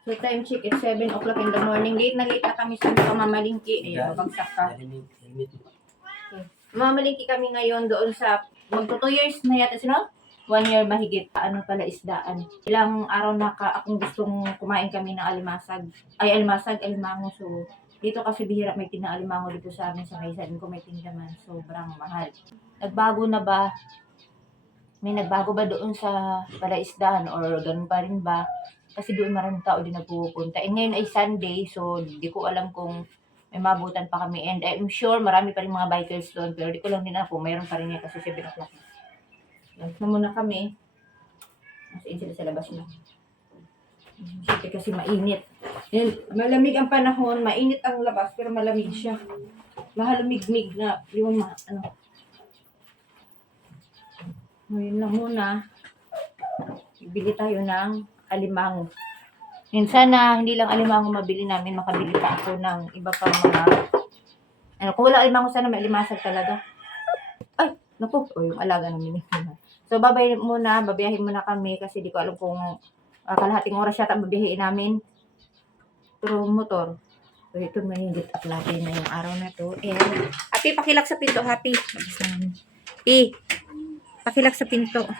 So time check, it's 7 o'clock in the morning. Late na kami sa pamamalingki. Ayan, babagsak ka. Okay. Mamamalingki kami ngayon doon sa, magto 2 years na yata, sino? 1 year mahigit. Ano pala, isdaan. Ilang araw na akong gustong kumain kami ng alimasag. Ay, alimango. So, dito kasi bihira may tinang alimango dito sa amin sa Maysan. Kung may tindaman, sobrang mahal. Nagbago na ba? May nagbago ba doon sa palaisdahan or ganun pa rin ba? Kasi doon maraming tao din nagpupunta. Eh ngayon ay Sunday, so di ko alam kung may mabutan pa kami. And I'm sure marami pa rin mga bikers doon. Pero di ko lang din alam kung mayroon pa rin yan kasi 7 o'clock. Lunch na muna kami. Nasa sila sa labas na. Siyempre kasi mainit. Yan, malamig ang panahon, mainit ang labas, pero malamig siya. Mahalumig-mig na yung ano. Ngayon lang muna, bili tayo ng alimango. Minsan na hindi lang alimango mabili namin, makabili pa ako ng iba pang mga, ano, kung wala alimango sana may alimasag talaga. Ay, naku, yung alaga namin. So, babayahin muna kami kasi di ko alam kung kalahating oras yata babiyahin namin. Pero motor. So, ito maningit at labi na yung araw na to. And, Happy, pakilak sa pinto, Happy. Pakilak sa pinto.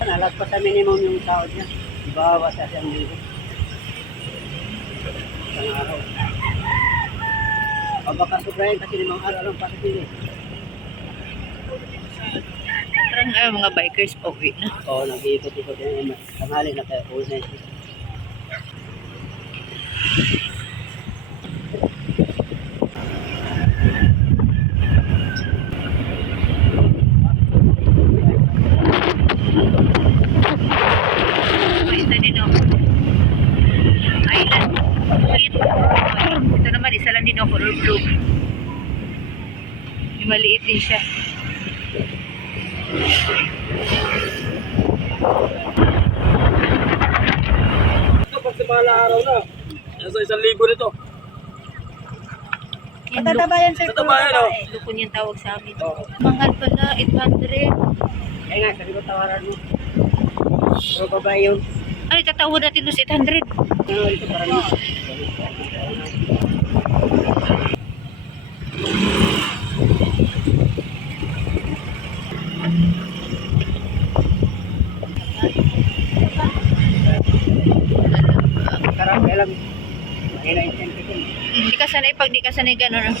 Nalagpas sa minimum yung tao niya. Bawas sa 1,000. Isang araw. O baka sobrahin kasi limang araw lang pasapili. Parang mga bikers pa uwi na. Oo, nag-iikot-ikot yan. Tanghali na kaya uwi na ito. Island. Ito naman, isa lang din ako, color blue. May maliit din siya. Ito, pag sa mga araw na, nasa 1,000 nito. Tatabayan sir. Tatabayan, o. Lukon yung tawag sa amin. Oo. Mahal pala, 800. Kaya nga, sabi ko tawaran mo. Pero babae yun. Ano, itatawad natin doon sa 800? Ano, ito parang karami alam. Mahina yung tempe ko. Hindi ka sanay pag di ka sanay gano'n.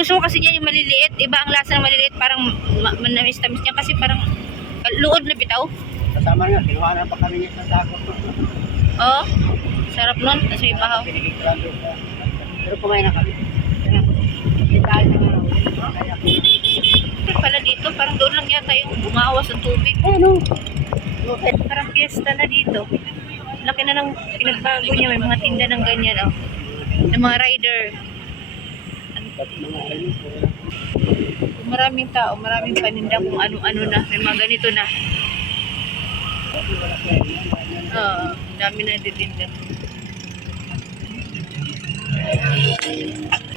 Gusto ko kasi niya yung maliliit. Iba ang lasa ng maliliit. Parang manamis-tamis niya kasi parang luod na bitaw. Kasama nga, kinuha na pa kami niya sa sako. Oo. Sarap nun. Tapos may bahaw. Pinigil ko lang doon. Pero kumain na kami. Hindi tayo na nga. Ito pala dito. Parang doon lang yata yung bumawas ng tubig. Ano? Parang fiesta na dito. Laki na ng pinagbago niya. May mga tinda ng ganyan. Oh. Ng mga rider. Maraming tao. Maraming paninda kung ano-ano na. May mga ganito na. Oo. Dami na ditinda.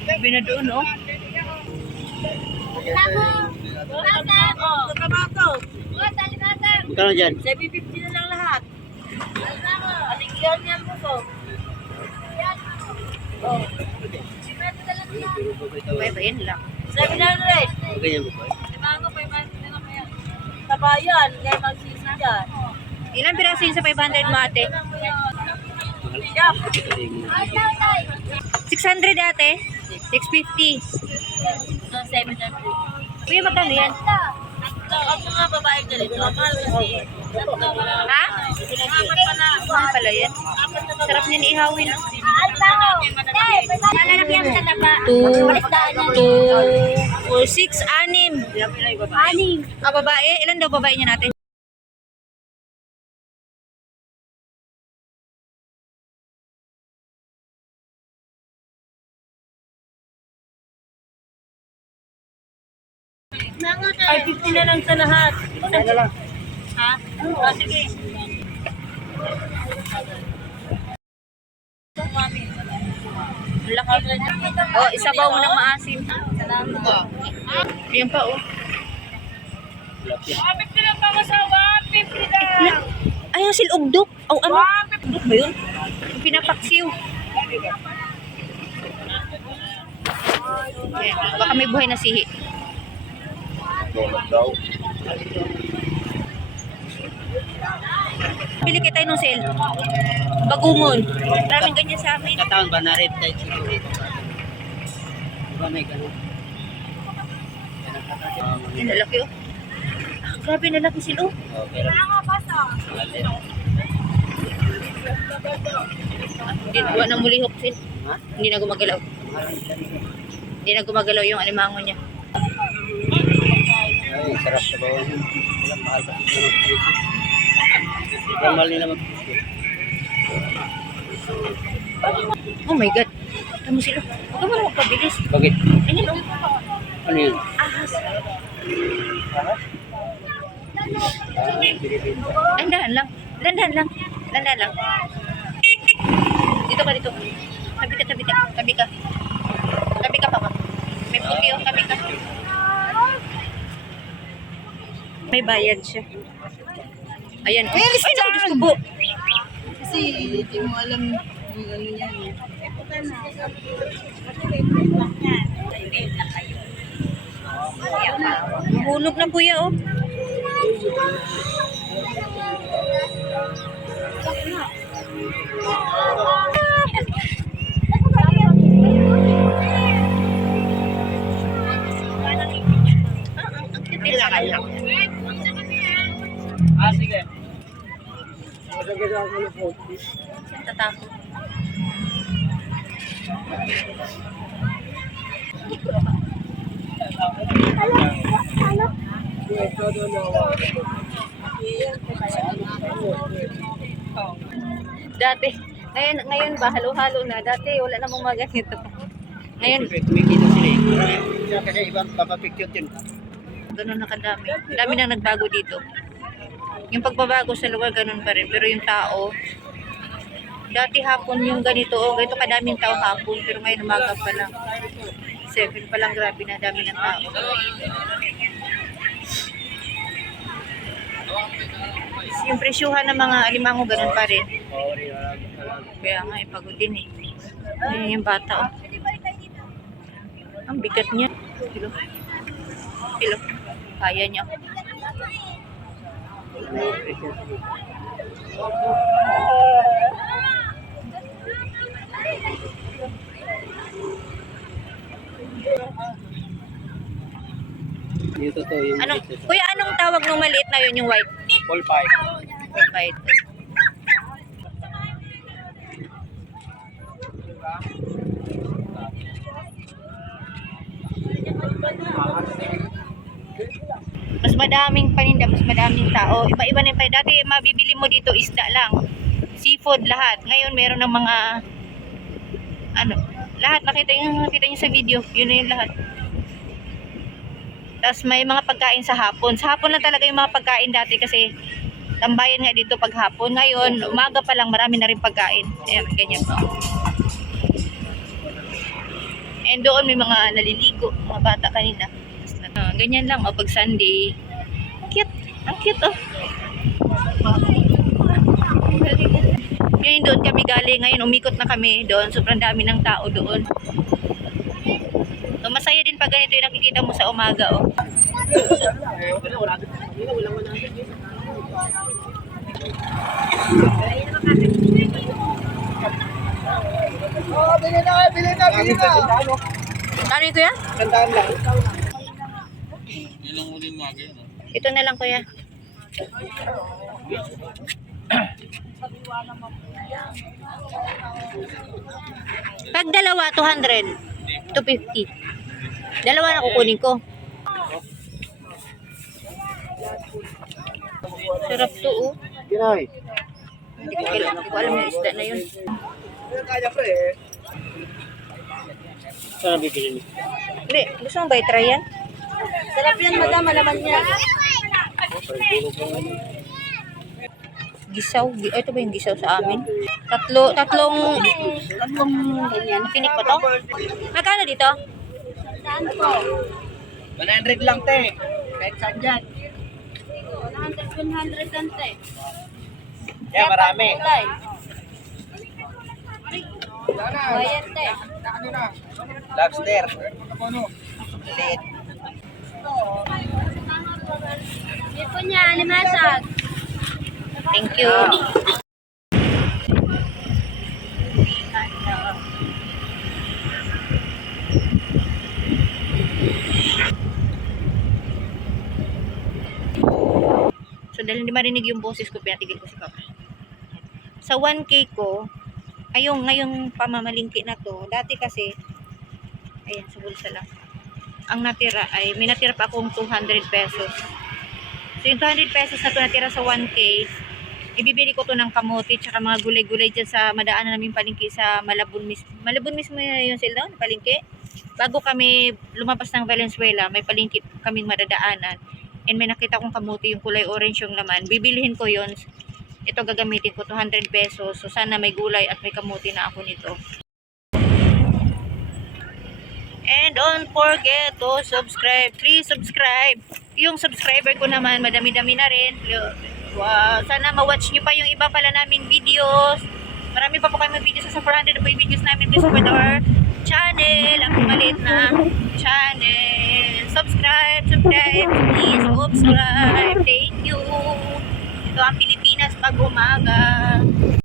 Sabi na doon, oh. Magkano dyan? 750 na lang lahat. Aligyan yan mo ko. Oh. Bayan lang. 700. Ganyan mo ba? Limango, 500 na lang yan. Tabayan, kaya magsisi dyan. Ilang piraso yun sa 500 mate? 600 ate? 650. 700. Kuya, magkano yan? Ang mga babae ganito, mahal kasi. Ha? Mahal pala yan. Sarap niyan ihawin. Malalagyan sa taba. 2, 4, 6, 6. Anim. Babae? Ilan daw babae niya natin? Ay, 50 na lang sa lahat. Ano na lang? Ha? Ah, sige. Laki. Oh, isabaw mo ng maasim. Salamat. Ayan pa, oh. Kapit ko lang pangasawa, 50 lang. Ay, silugdok. O ano? Silugdok ba yun? Yung pinapaksiw. Ayan, baka may buhay na sihi. Pili kayo tayo ng sale. Bagungon. Maraming ganyan sa amin. Kataon ba na rin tayo siguro? Diba may ganun? Ang lalaki oh. Ah, grabe lalaki sila oh. Oh, pero... Hindi na nang muli huksin. Ha? Hindi na gumagalaw. Hindi na gumagalaw yung alimango niya. Ay, sarap sa bawang. Walang mahal pa. Sobrang mahal nila Oh my God. Ano sila? Huwag ka mo na magpabilis. Bakit? Ayun oh. Ano yun? Ahas. Binibenta. Dandahan lang. Dandahan lang. Dandahan lang. Dito ka dito. Tabi ka, tabi ka. Tabi ka. Tabi ka pa ka. May puti oh. Tabi ka. May bayad siya. Ayan. Ay, Diyos ko po. Kasi hindi mo alam yung ano niya. Mahulog na kuya oh. Ah, sige. Tatakot. Dati, ngayon ba, halo-halo na. Dati, wala namang mga ganito. Ngayon, Kumikita sila eh. Siya kasi ibang papapicture yun. ganun na kadami. Dami nang nagbago dito. Yung pagbabago sa lugar, ganun pa rin. Pero yung tao, dati hapon yung ganito, oh, ganito kadaming tao hapon. Pero ngayon umaga pa lang. 7 pa lang, grabe na dami ng tao. Yung presyuhan ng mga alimango, ganun pa rin. Kaya nga, pagod din eh. Ayan yung bata, oh. Ang bigat niya. Kilo. Kilo. Kaya niya. Yung totoo yung Anong, kuya, anong tawag nung maliit na yun, yung white? Full pipe. White. Mas madaming paninda, mas madaming tao. Iba-iba na yung paninda. Dati mabibili mo dito isda lang. Seafood lahat. Ngayon meron ng mga ano, lahat nakita niyo sa video. Yun na yung lahat. Tapos may mga pagkain sa hapon. Sa hapon lang talaga yung mga pagkain dati kasi tambayan nga dito pag hapon. Ngayon, umaga pa lang marami na rin pagkain. Ayan, ganyan pa. And doon may mga naliligo, mga bata kanina. Ganyan lang, o pag Sunday. Cute. Ang cute, oh. Ngayon doon kami galing. Ngayon umikot na kami doon. Sobrang dami ng tao doon. So, masaya din pag ganito yung nakikita mo sa umaga, oh. Oh, bili na. Ano ito yan? Tandaan lang. Ito na lang, kuya. Pag dalawa, 200. 250. Dalawa na kukunin ko. Sarap to, oh. Ginoy. Hindi ko alam yung isda na yun. Kaya pre eh. Saan bibili niyo? Hindi, gusto mo ba i-try yan? Sarap yan, madam. Malaman niya. Gisaw. Ito ba yung gisaw sa amin? Tatlong ganyan. Pinik pa to? Magkano dito? 100 lang te. Kahit saan dyan. 100 tante. Yeah, marami. Kulay. Bayan te. Lobster. Liit. Hindi po niya, animasag. Thank you. So dahil hindi marinig yung boses ko, pinatigil ko si Papa. Sa 1K ko, ngayong pamamalingki na to, dati kasi, ayan, sa bulsa lang. Ang natira ay, may natira pa akong 200 pesos. So yung 200 pesos na to natira sa 1K, ibibili ko to ng kamote tsaka mga gulay-gulay dyan sa madaanan namin palingki sa Malabon mismo. Malabon mismo yun sila, palingki. Bago kami lumabas ng Valenzuela, may palingki kaming madadaanan. And may nakita kong kamote yung kulay orange yung laman. Bibilihin ko yun. Ito gagamitin ko 200 pesos. So sana may gulay at may kamote na ako nito. And don't forget to subscribe. Please subscribe. Yung subscriber ko naman, madami-dami na rin. Wow. Sana ma-watch nyo pa yung iba pala namin videos. Marami pa po kayo videos. Sa 400 na po yung videos namin. Please support our channel. Ang maliit na channel. Subscribe. Please subscribe. Thank you. Ito ang Pilipinas pag umaga.